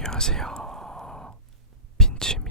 안녕하세요. 빈침이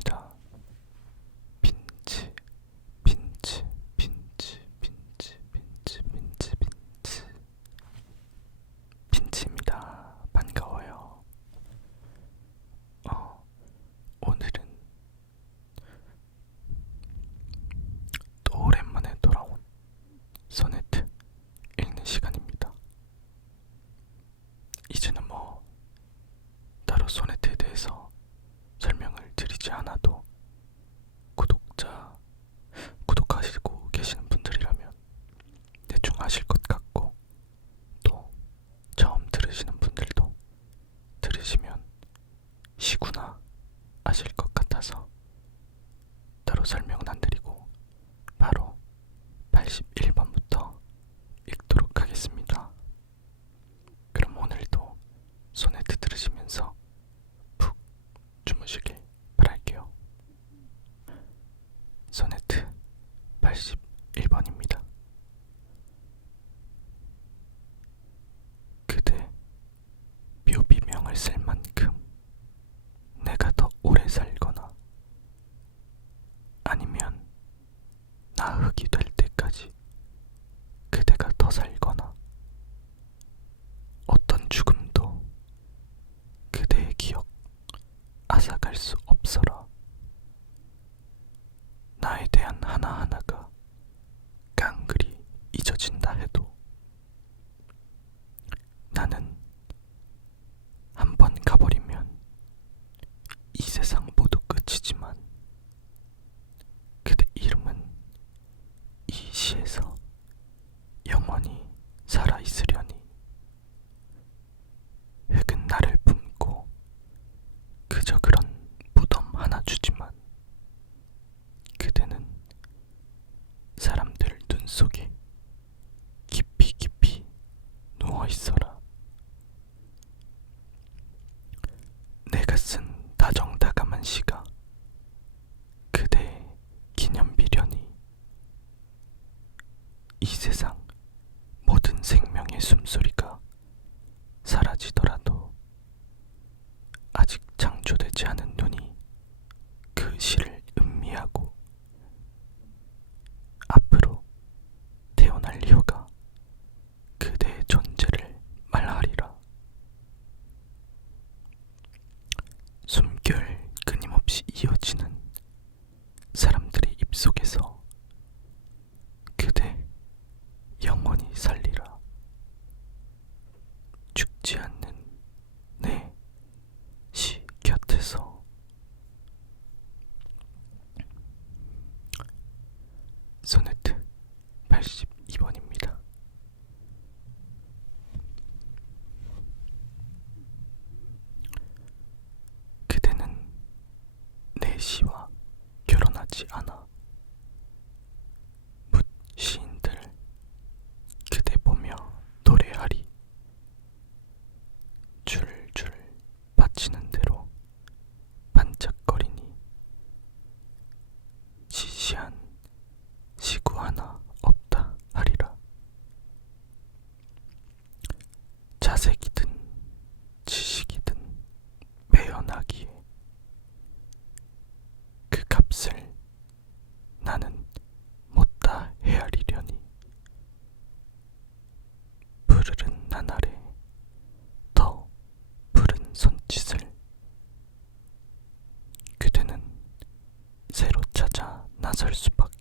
이 세상 모든 생명의 숨소리가 사라지더라. 나설 수밖에.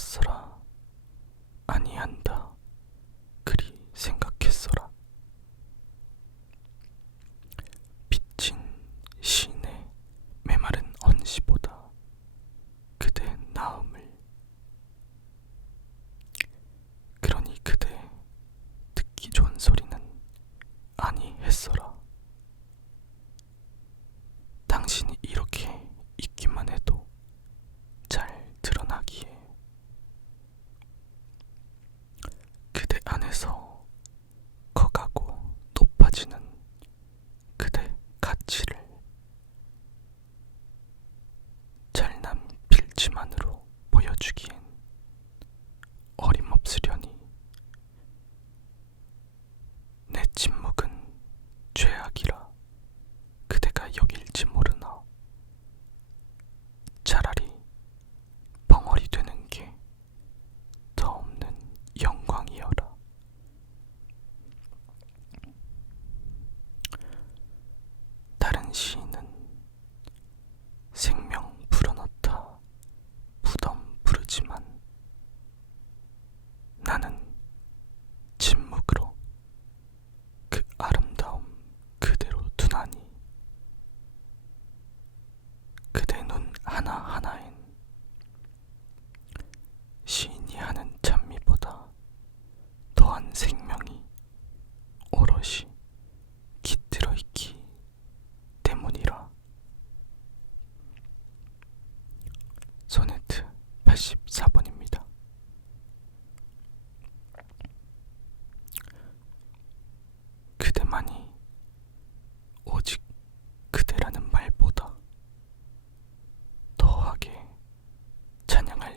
알았어라. девочки,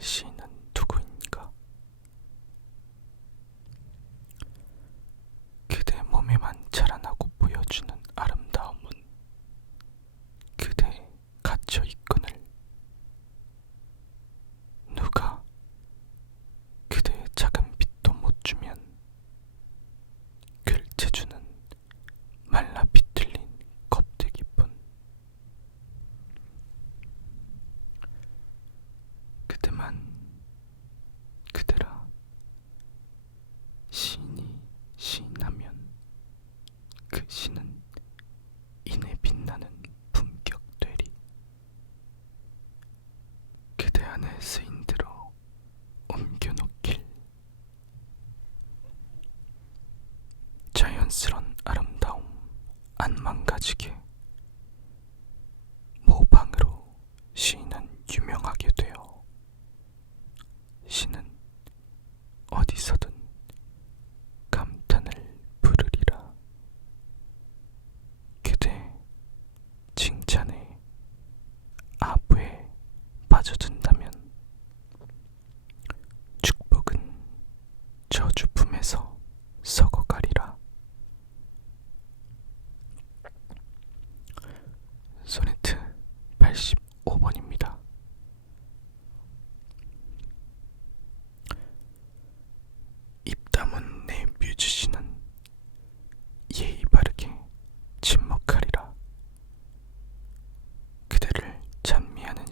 しいだ 자연스런 아름다움 안 망가지게.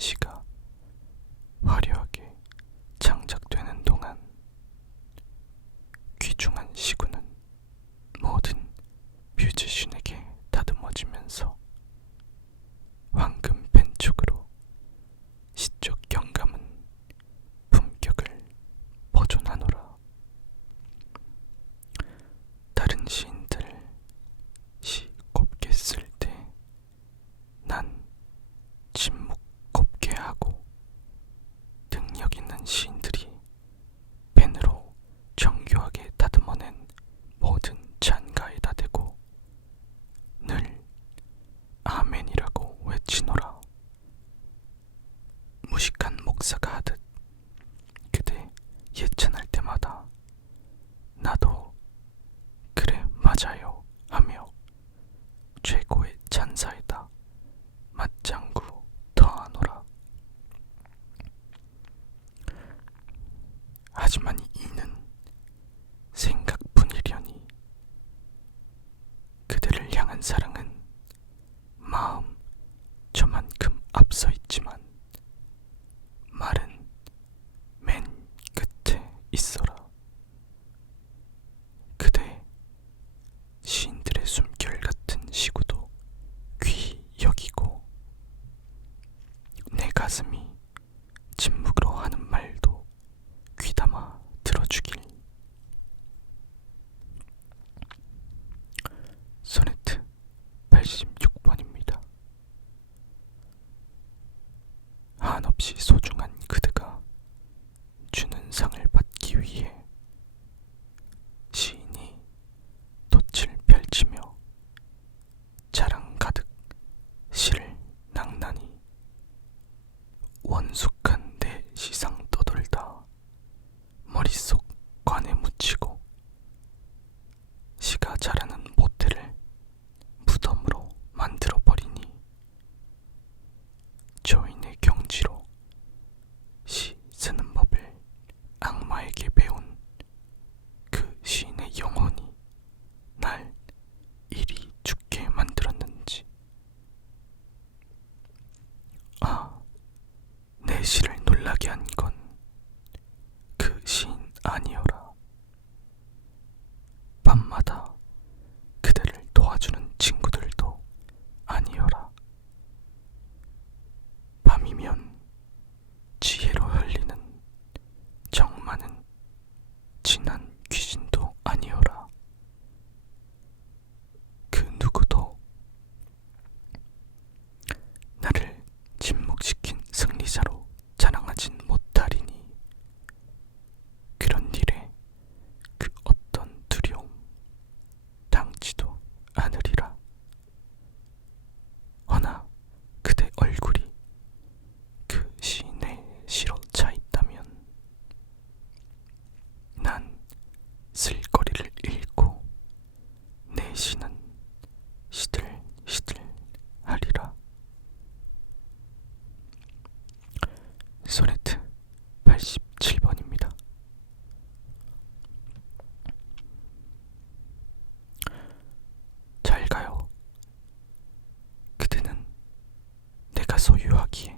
시가 화려하게 맞아요 하며 최고의 찬사에 친구들도 아니어라. 밤이면 지혜로 흘리는 정많은 진한 そういう秋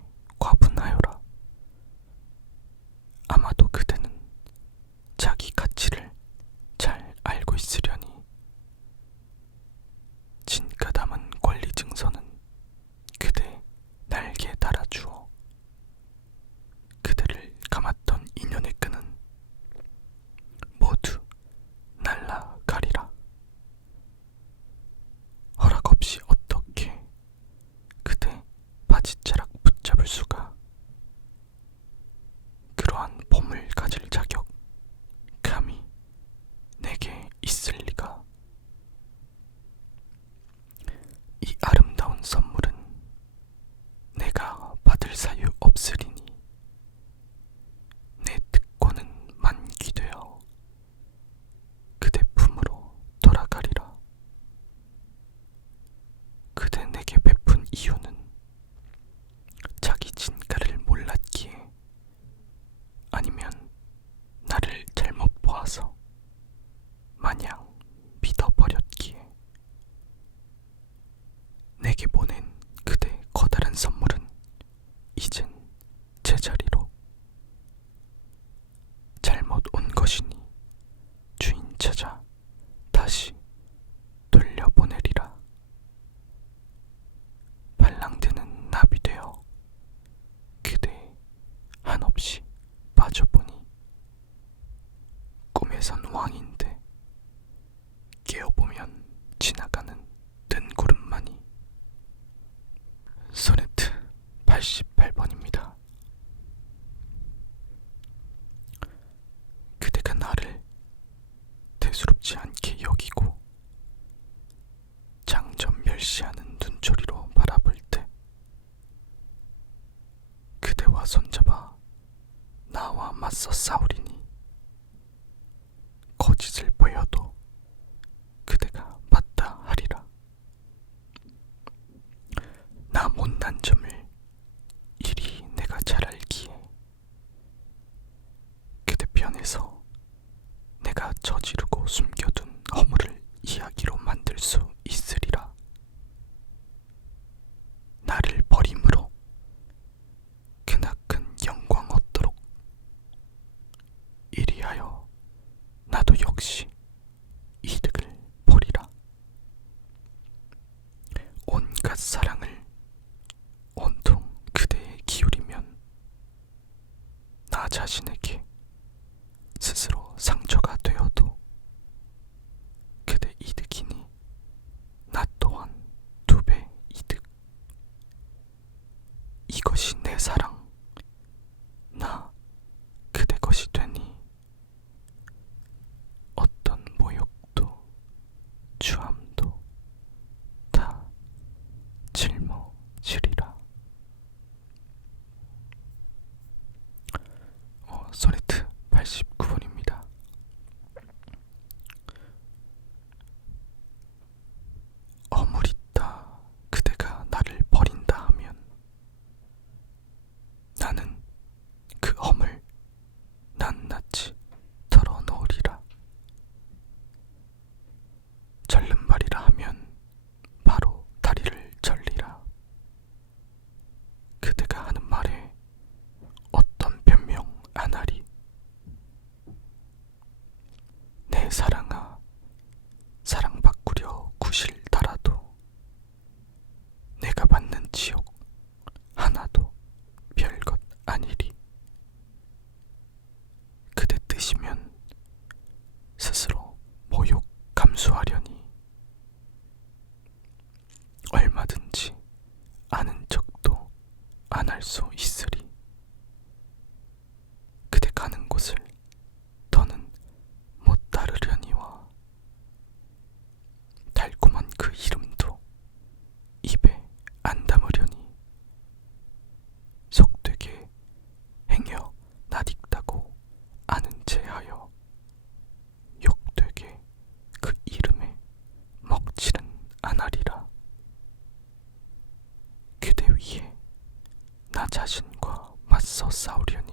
앞에선 왕인데 깨어보면 지나가는 뜬 구름만이 소네트 88번입니다. 그대가 나를 대수롭지 않게 여기고 장점 멸시하는 눈초리로 바라볼 때 그대와 손잡아 나와 맞서 싸우리 저지르고 숨겨둔 허물을 이야기로 만들 수 있으리라. 나를 버림으로 그나큰 영광 얻도록 이리하여 나도 역시 이득을 보리라. 온갖 사랑을 온통 그대에 기울이면 나 자신에게 そう、一 자신과 맞서 싸우려니.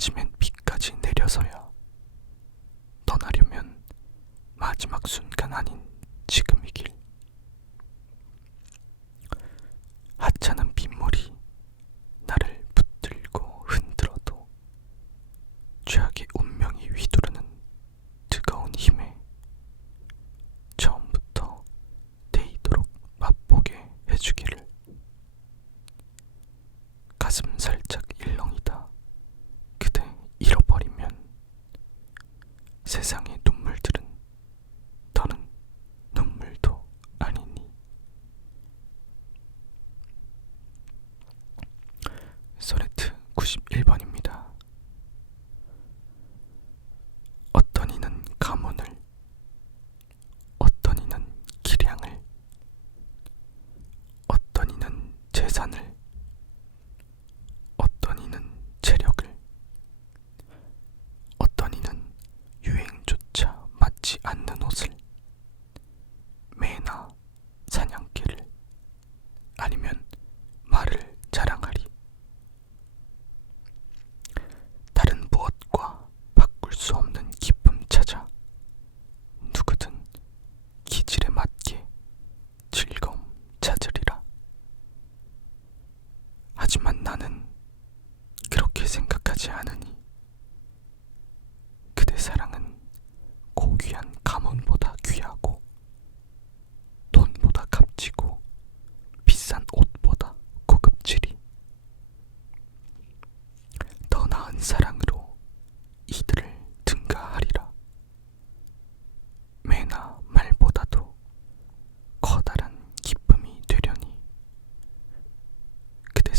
아침엔 비까지 내려서야. 떠나려면 마지막 순간 아닌 지금이 길. 하찮은 빗물이 나를 붙들고 흔들어도 최악의 운 세상이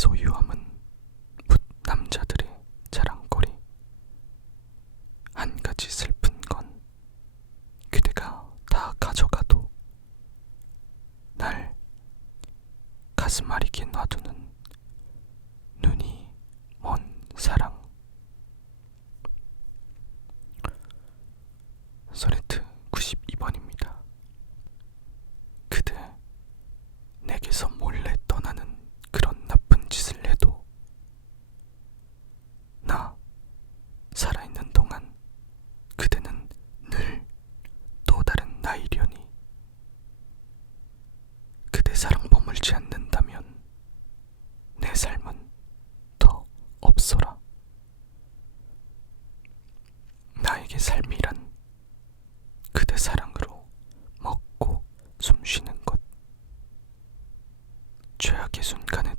so you 최악의 순간에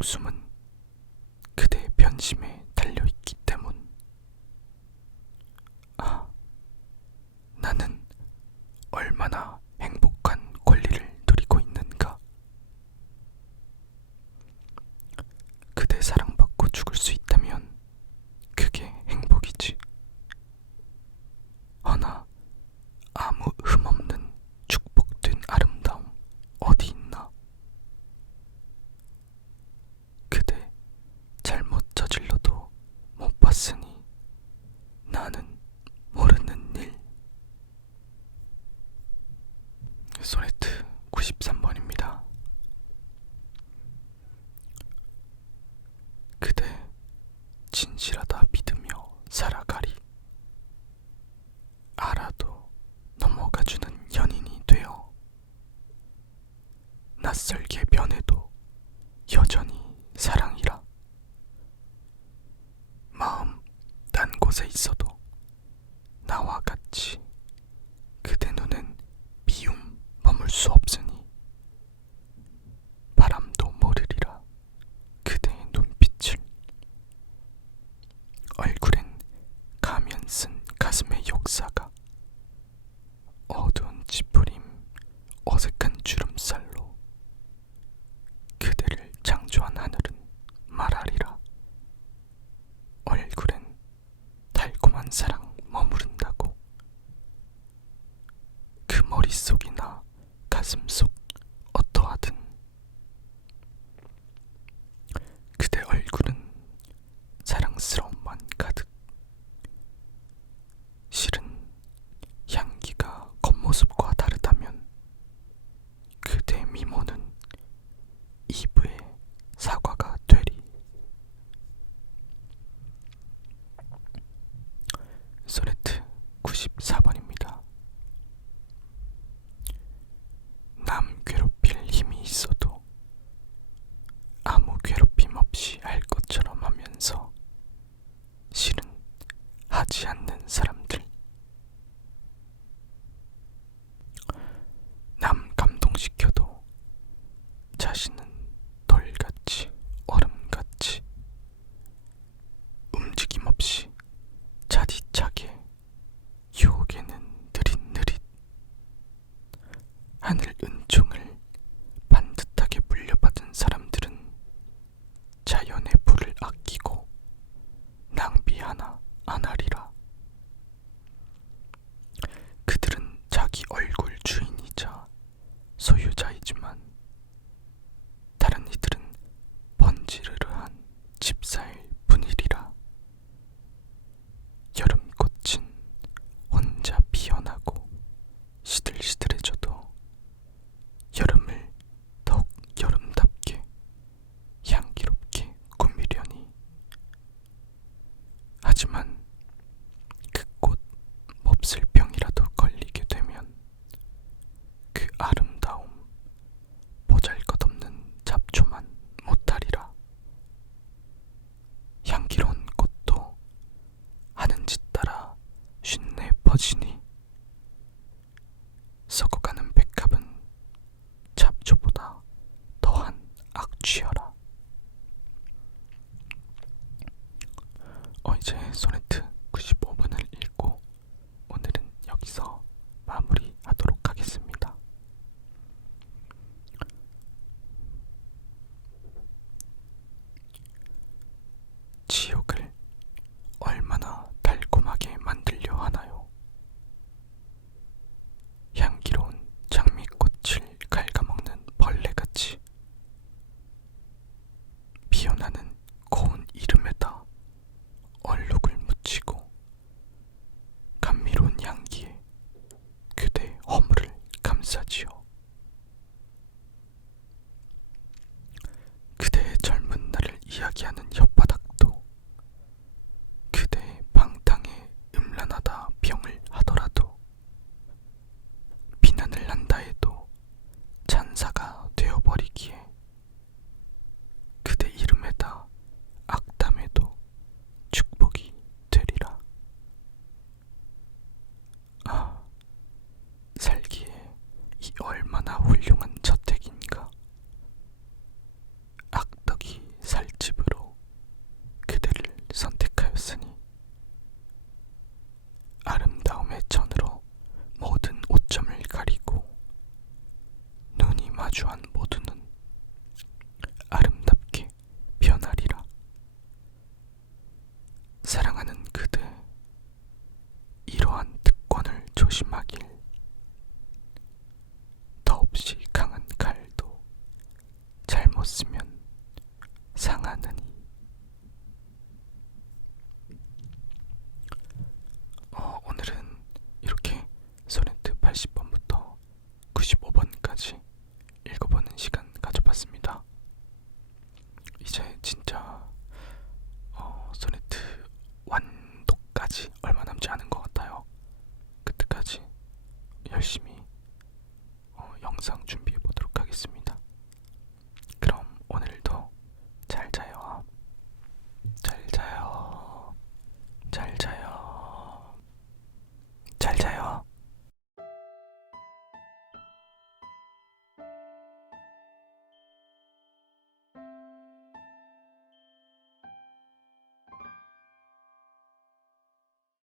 웃음은 그대의 변심에 달려있기 때문. 아, 나는 얼마나 곳에 있어도 Chiodo. 얘기하는